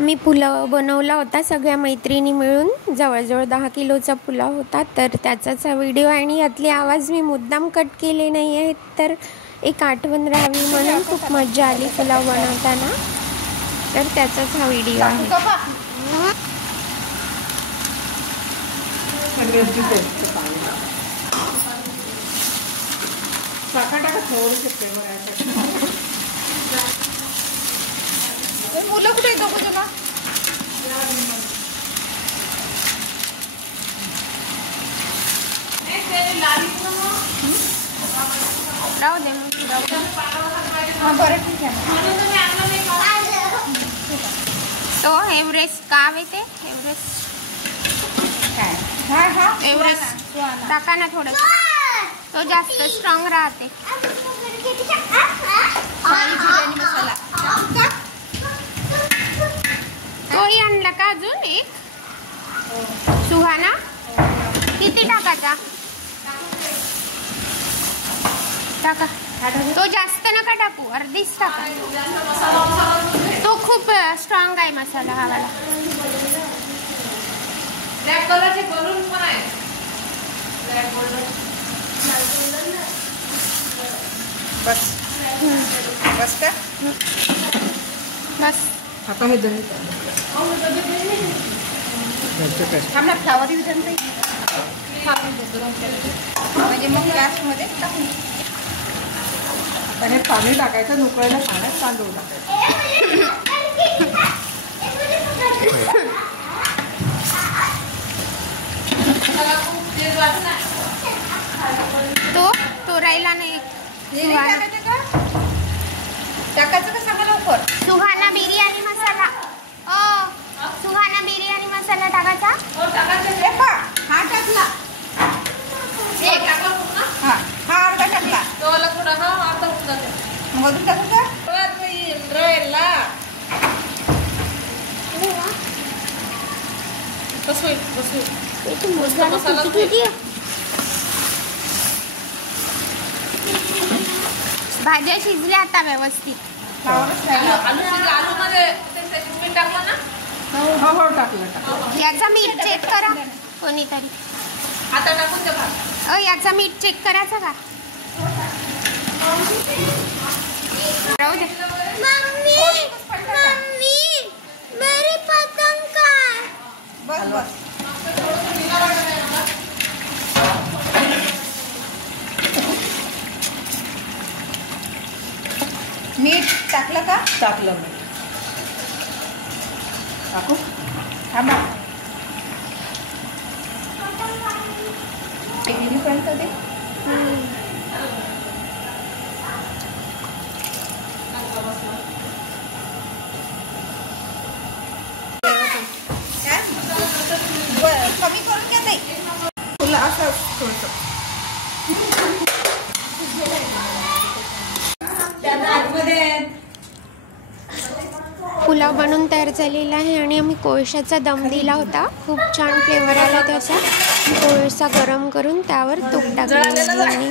आम्ही पुलाव बनवला होता सगळ्या मैत्रिणी मिळून. जवळजवळ 10 किलोचा पुलाव होता. तर त्याचाच हा व्हिडिओ आणि यातले आवाज मी मुद्दाम कट केले नाही आहेत, तर एक आठवण राहावी म्हणून. खूप मजा आली पुलाव बनवताना, तर त्याचाच हा व्हिडिओ आहे. मुलं कुठे येतो तुला? राहू दे मग. बरं ठीक आहे. तो एव्हरेस्ट काव आहे ते एव्हरेस्ट टाका ना थोडं, तो जास्त स्ट्रॉंग राहते. तोही आणला का अजून एक? सुहाना किती टाकायचा? टाका. तो जास्त नका टाकू, अर्धीच टाका. तो खूप स्ट्रॉंग आहे मसाला हा वाला. ब्लॅक कलरचे बलून पण आहे. बस बस का? बस आता हे दही थांबला. फ्लावर म्हणजे मग लास्टमध्ये टाकून आणि पाणी टाकायचं. उकळायला पाण्यात तांदूळ टाकायचं. तो राहिला नाही. टाकायचं का सांगा लवकर. सुहाना बिर्याणी मसाला. सुहाना बिर्याणी मसाला टाकायचा. हा टाकला. हा अर्धा टाकला. मधून टाकू का? भाज्या शिजल्या आता व्यवस्थित. आलू मध्ये मीठ टाकलं ना? हो टाकलं. याचा मीठ चेक करा कोणीतरी. आता टाकून द्या. याचा मीठ चेक करायचा का? राहू दे. मम्मी मेरी पतंग का? बस बस. मीठ टाकलं का? टाकलं मीठ. टाकू? थांबा. पर्यंत दे. कमी करून घ्या ताई. तुला असं थोडंसं. पुलाव बनवून तयार झालेला आहे आणि आम्ही कोळशाचा दम दिला होता. खूप छान फ्लेवर आला त्याचा. कोळसा गरम करून त्यावर तूप टाकलेलं आहे आणि